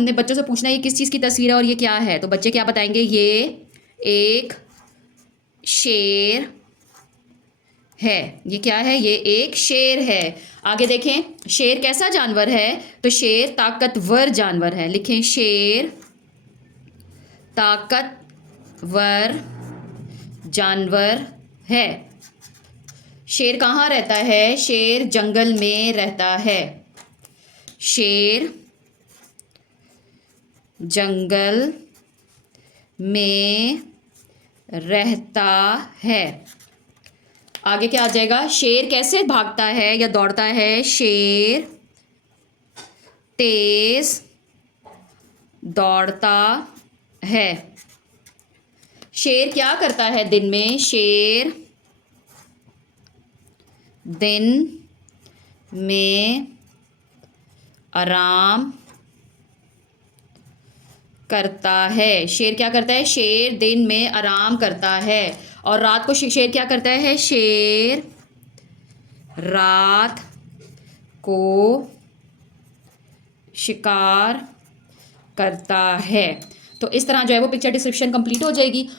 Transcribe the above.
हमने बच्चों से पूछना है ये किस चीज़ की तस्वीर है और ये क्या है, तो बच्चे क्या बताएंगे, ये एक शेर है। ये क्या है, ये एक शेर है। आगे देखें, शेर कैसा जानवर है, तो शेर ताकतवर जानवर है। लिखें, शेर ताकतवर जानवर है। शेर कहाँ रहता है, शेर जंगल में रहता है। शेर जंगल में रहता है। आगे क्या आ जाएगा, शेर कैसे भागता है या दौड़ता है, शेर तेज दौड़ता है। शेर क्या करता है दिन में, शेर दिन में आराम करता है। शेर क्या करता है, शेर दिन में आराम करता है। और रात को शेर क्या करता है, शेर रात को शिकार करता है। तो इस तरह जो है वो पिक्चर डिस्क्रिप्शन कंप्लीट हो जाएगी।